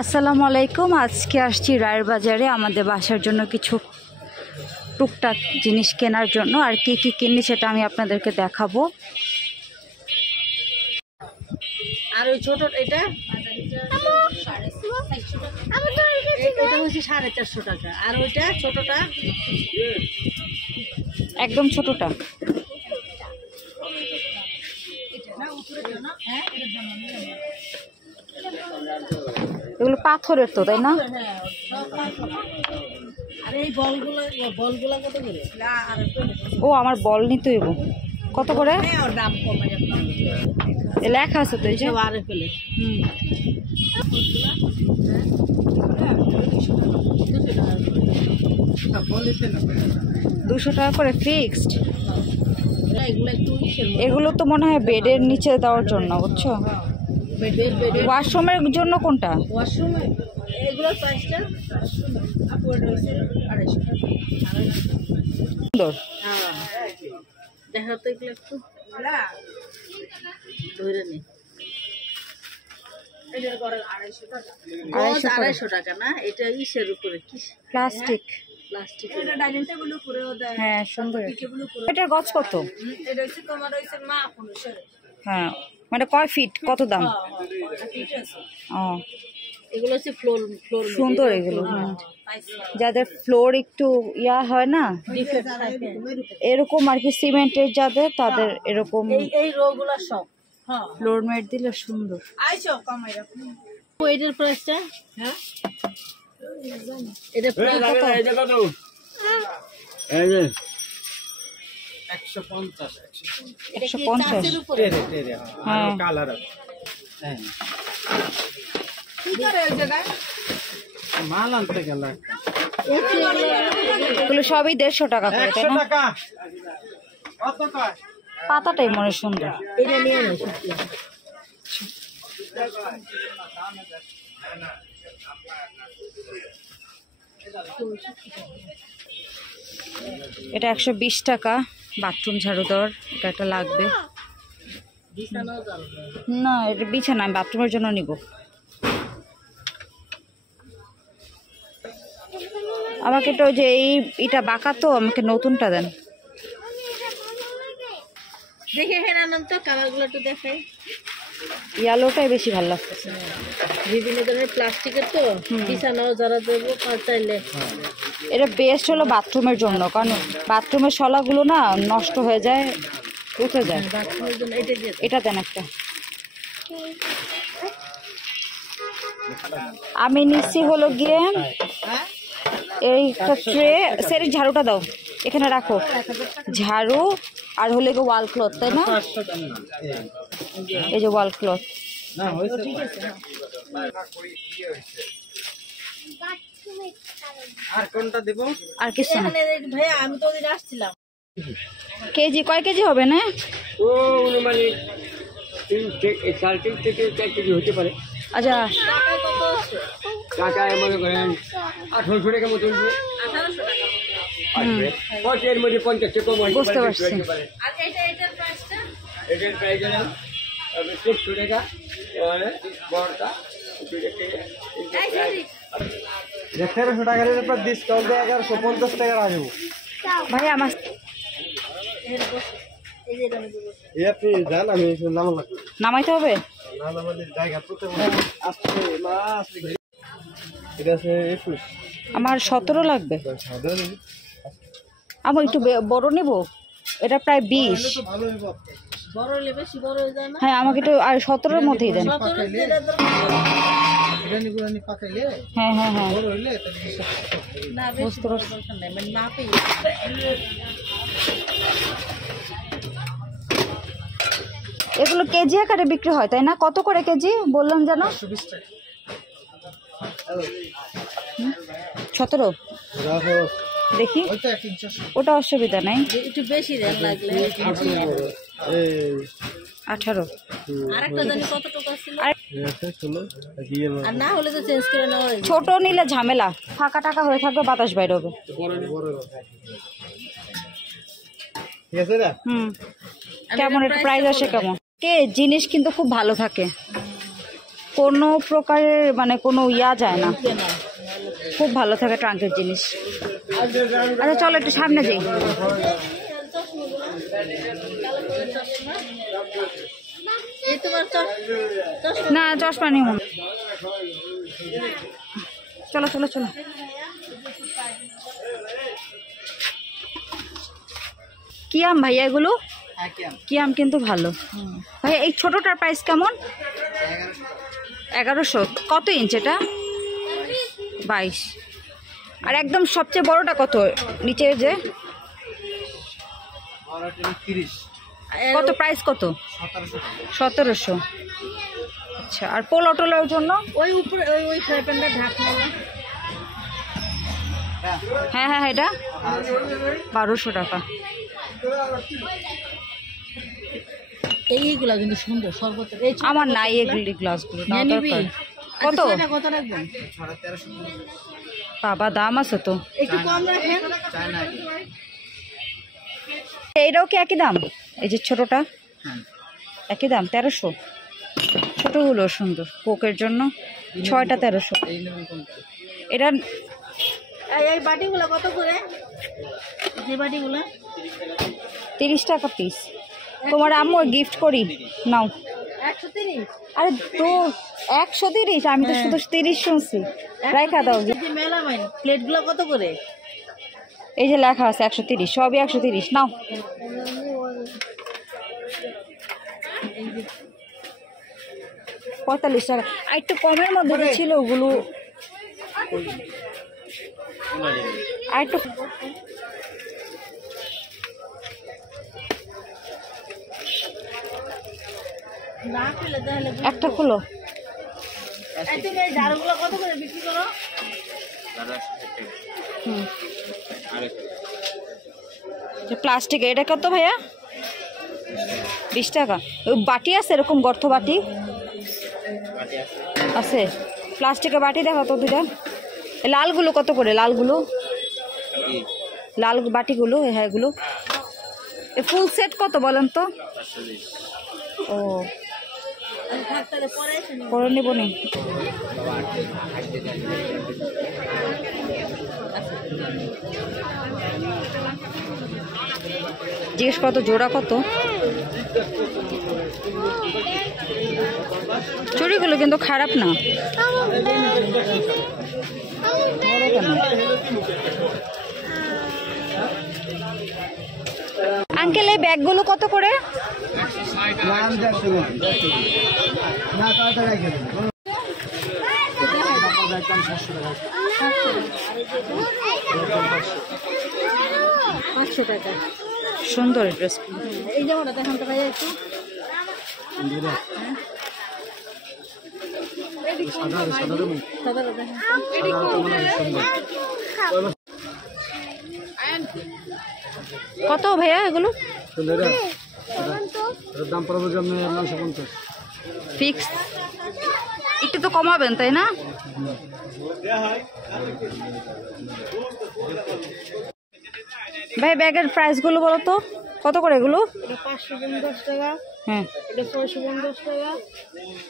আসসালামু আলাইকুম। আজকে আসছি রায়ের বাজারে আমাদের বাসার জন্য কিছু টুকটাক জিনিস কেনার জন্য। আর কি কি কিনি সেটা আমি আপনাদেরকে দেখাবো। আর ওই ছোট এটা হচ্ছে 450 টাকা। আর ওইটা ছোটটা একদম ছোটটা এগুলো পাথরের তো, তাই না? আর এই বলগুলা কত করে? ও আমার বল নিতে হইব। কত করে? দাম কমে যাবে, লেখা আছে তো এই যে আরে ফেলে। 200 টাকা করে ফিক্সড। এগুলো একটু এগুলো তো মনে হয় বেডের নিচে দেওয়ার জন্য, বুঝছো? ওয়াশরুমের জন্য কোনটা? ওয়াশরুম এগুলোর প্রাইসটা সুন্দর। দেখা তো এগুলো একটু ধরে নে। 250 টাকা না? এটা ইসের উপরে কি প্লাস্টিক। প্লাস্টিক। এটা ডাইনিং টেবিল উপরে দেয়। হ্যাঁ সুন্দর। এটার গজ কত? এটা হচ্ছে তোমার হচ্ছে মা অনুসারে। হ্যাঁ মানে কয় ফিট, কত দাম? ও এগুলো হচ্ছে ফ্লোর সুন্দর এগুলো। যাদের ফ্লোর একটু ইয়া হয় না এরকম আর কি, সিমেন্টের যাদের, তাদের এরকম এই রোগুলা সব ফ্লোর ম্যাট দিলে সুন্দর। এটার প্রাইসটা এটা প্রাইস কত? 150। হ্যাঁ মাল আনতে গেলে এগুলো সবই 150 টাকা করে, তাই না? পাতাটাই মনে হয় সুন্দর। এটা নিয়ে নাও। এটা 120 টাকা। বাথরুম ঝাড়ু দেওয়ার এটা একটা লাগবে না, এটা বিছানা, আমি বাথরুমের জন্য নিব। আমাকে তো যে এটা বাঁকা, তো আমাকে নতুনটা দেন। দেখে এখানে আনন্দ কালারগুলো একটু দেখাই। ইয়েলোটাই বেশি ভালো লাগতেছে। বিভিন্ন ধরনের প্লাস্টিকের তো বিছানাও যারা দেবো চাইলে। এটা বেস্ট হলো বাথরুমের জন্য, কারণ বাথরুমের শলাগুলো না নষ্ট হয়ে যায়, উঠে যায়। বাথরুমের জন্য এটা দেন একটা। আমি নিচ্ছি হলো গিয়ে এইটা ট্রে। সেরি ঝাড়ুটা দাও, এখানে রাখো। ঝাড়ু আর হলে গিয়ে ওয়াল ক্লথ, তাই না? এই যে ওয়াল ক্লথ। আর কোনটা দেব? আর কিছু না। ভাইয়া আমি তো ওদিন আসছিলাম। কেজি কয় কেজি হবে না? ও মানে 3 থেকে 4 কেজি হতে পারে। আচ্ছা টাকা মনে করেন 1800 টাকা মতো। 1800 টাকা। এর মধ্যে 50 টাকা কম হয়। বুঝতে পারছি। আর এটার প্রাইসটা? এটার প্রাইস হলো 600 টাকা। বড়টা 1300 টাকার উপর ডিসকাউন্ট দিয়ে 1150 টাকা রাখবো। ভাই আমার এই যে এটা আমি দেবো। এই আপনি জান আমি নাম লাগবে নামাইতে হবে। না আমাদের জায়গা প্রথম আসছে মাস। এটা আছে 21। আমার 17 লাগবে। আমার একটু বড় নেব, এটা প্রায় 20। ভালো হবে। বড় হলে বেশি বড় হয়ে যায় না? হ্যাঁ আমাকে একটু আর 17-এর মধ্যেই দেন। 17 দিলে তো বিরিয়ানি পাকাইলে হ্যাঁ হ্যাঁ হ্যাঁ বড় হইলে তাহলে না বেশি বড় দরকার নাই, মানে না পেয়ে। এগুলো কেজি আকারে বিক্রি হয়, তাই না? কত করে কেজি বললাম যেন? 120 টাকা। 17 রাখো দেখি। ওইটা 300। ওটা অসুবিধা নাই। একটু বেশি দেন লাগলে। এই 18। আরেকটা জানি কত টাকা ছিল। এটা চলো গিয়ে আর না হলে তো চেঞ্জ করে নেওয়া হবে। ছোট নিলে ঝামেলা, ফাঁকা টাকা হয়ে থাকবে, বাতাস বাইর হবে। ঠিক আছে না? কেমন এটা প্রাইস আসে কেমন? কে জিনিস কিন্তু খুব ভালো থাকে। কোনো প্রকারের মানে কোনো ইয়া যায় না, কেনা খুব ভালো থাকে ট্রাঙ্কের জিনিস। আচ্ছা চলো একটু সামনে যাই। এই তোমার না চশমা নিব না, চলো চলো চলো। কি আম ভাইয়া এগুলো? কি আম কিন্তু ভালো ভাইয়া। এই ছোটটার প্রাইস কেমন? 1100। কত ইঞ্চ এটা? 22। আর একদম সবচেয়ে বড়টা কত নিচে যে? 30। কত প্রাইস কত? 1700। আচ্ছা আর পোলো টোলোর জন্য? ওই উপরে ওই ফ্রাই প্যানটা ঢাকনা না? হ্যাঁ হ্যাঁ এটা 1200 টাকা। এইগুলা কিন্তু সুন্দর শরবত। আমার নাই এগুলি গ্লাসগুলো, না দরকার। কত কত রাখবেন? বাবা দাম আছে তো, একটু কম রাখেন। এইটাও কি একই দাম? এই যে ছোটটা একই দাম 1300। ছোটগুলো সুন্দর কোকের জন্য, 6টা 1300। এটা এই বাটিগুলো কত করে? যে বাটিগুলো 30 টাকা পিস। তোমার আম্মু গিফট করি, নাও। 130? আরে তো 130, আমি তো শুধু 30 শুনছি। রাইখা দাও। মেলা মাইন প্লেটগুলো কত করে? এই যে লেখা আছে 130, সবই 130। নাও। পঁয়তাল্লিশ টাকা। আর একটু কমের মধ্যে ছিল ওগুলো, আর একটু না পেলে তাহলে একটা খুলো। তুমি এই ঝাড়ুগুলো কত করে বিক্রি করো? প্লাস্টিক এটা কত ভাইয়া? 20 টাকা। ওই বাটি আছে এরকম গর্ত বাটি আছে? প্লাস্টিকের বাটি দেখো তো দুটা। লালগুলো কত করে? লালগুলো, লাল বাটিগুলো, হ্যাঁ এগুলো ফুল সেট কত বলেন তো? ও পরে নেব নি। জিজ্ঞেস কত জোড়া কত? চুড়িগুলো কিন্তু খারাপ না। আঙ্কেল এই ব্যাগগুলো কত করে? টাকা। সুন্দর ড্রেস। এই যেমন দেখেন তো ভাইয়া একটু কত ভাইয়া এগুলো? দাম পড়বে 950। ফিক্স? একটু তো কমাবেন তাই না? ভাই ব্যাগের প্রাইসগুলো বলো তো কত করে এগুলো? এটা 550 টাকা, হ্যাঁ এটা 650 টাকা,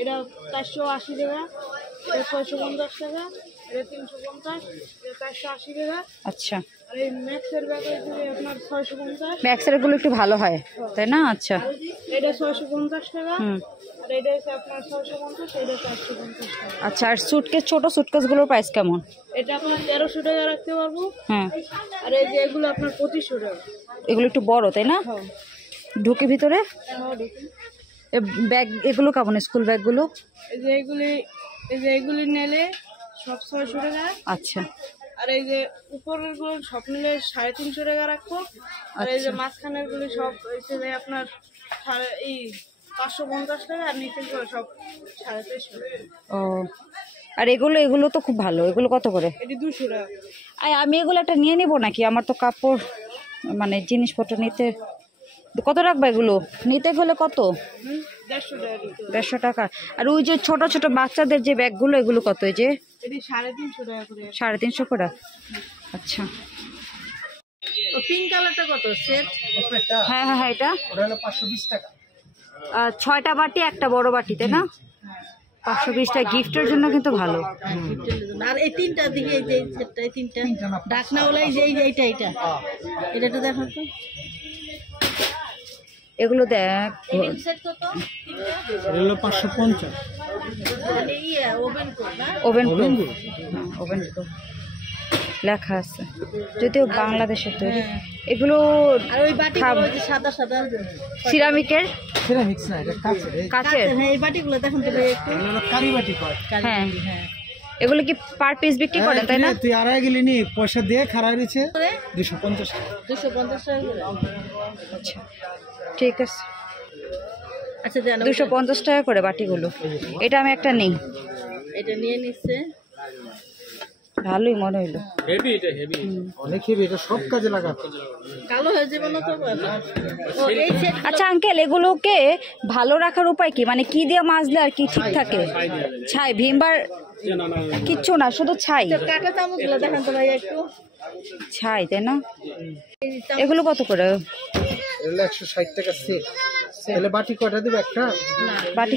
এটা 480 টাকা, এটা 650 টাকা, এটা 350, এটা 480 টাকা। আচ্ছা আর এই ম্যাক্সের ব্যাগ হচ্ছে আপনার 650। ম্যাক্সের গুলো একটু ভালো হয় তাই না? আচ্ছা এটা 650 টাকা, হুম আর এটা হচ্ছে আপনার 650, এটা 450 টাকা। আচ্ছা আর সুটকেস, ছোট সুটকেসগুলোর প্রাইস কেমন? এটা আপনার 1300 টাকা রাখতে পারবো। হ্যাঁ আর এই যে এগুলো আপনার 2500 টাকা। এগুলো একটু বড় তাই না? হ্যাঁ ঢুকে ভিতরে ব্যাগ এগুলো কেমন? স্কুল ব্যাগগুলো এই যে এগুলি নিলে সব 600 টাকা। আচ্ছা আর এই যে উপরের গুলো সব নিলে 350 টাকা রাখবো। আর এই যে মাঝখানের গুলি সব হিসেবে আপনার 550 টাকা, আর নিচের গুলো সব 550 টাকা। ও আর এগুলো তো খুব ভালো। এগুলো কত করে? এটি 200 টাকা। আমি এগুলো একটা নিয়ে নিব নাকি? আমার তো কাপড় মানে জিনিসপত্র নিতে কত রাখবা? এগুলো নিতে হলে কত? 150 টাকা দিতে হবে। 150 টাকা। আর ওই যে ছোট ছোট বাচ্চাদের যে ব্যাগগুলো এগুলো কত? এই যে এটি 350 টাকা করে। 350 করে। আচ্ছা ও পিঙ্ক কালারটা কত সেট? হ্যাঁ হ্যাঁ হ্যাঁ এটা ওটা হলো 520 টাকা। 6টা বাটি একটা বড় বাটি তাই না? 520 গিফটের জন্য কিন্তু ভালো। আর এই তিনটা দিকে এই যে সেটটা এই তিনটা ঢাকনা ওলাই যে এইটা এটা একটু দেখো তো এগুলো দেখ সেট কত হলো 550 ওভেন কর না ওভেন ওভেন লেখা আছে, যদিও বাংলাদেশের তৈরি। এগুলো আর ওই বাটিগুলো ওই যে সাদা সাদা সিরামিকের, সিরামিক্স না, এটা কাচের। কাচের। হ্যাঁ এই বাটিগুলো দেখুন তো ভাই একটু এগুলো কারি বাটি কয়। হ্যাঁ হ্যাঁ এগুলো কি পার পিস বিক্রি করেন তাই না? তুই আড়াই গেলি নি, পয়সা দিয়ে খারাপ দিচ্ছে 250 টাকা। 250 টাকা করে। আচ্ছা ঠিক আছে, আচ্ছা জানো 250 টাকা করে বাটিগুলো। এটা আমি একটা নেই, এটা নিয়ে নিচ্ছে ভালোই মনে হইলো। হেভি, এটা হেভি, অনেক হেভি, এটা সব কাজে লাগাতে। কালো হয়ে যাবে না তো ও এই সেট আচ্ছা আঙ্কেল, এগুলোকে ভালো রাখার উপায় কি? মানে কি দিয়ে মাজলে আর কি ঠিক থাকে? ছাই, ভিমবার কিচ্ছু না, শুধু ছাই। কাটা চামচগুলো দেখেন তো ভাই একটু ছাই তাই না? এগুলো কত করে? এগুলো 160 টাকা সেট। তাহলে বাটি কয়টা দিবে? একটা বাটি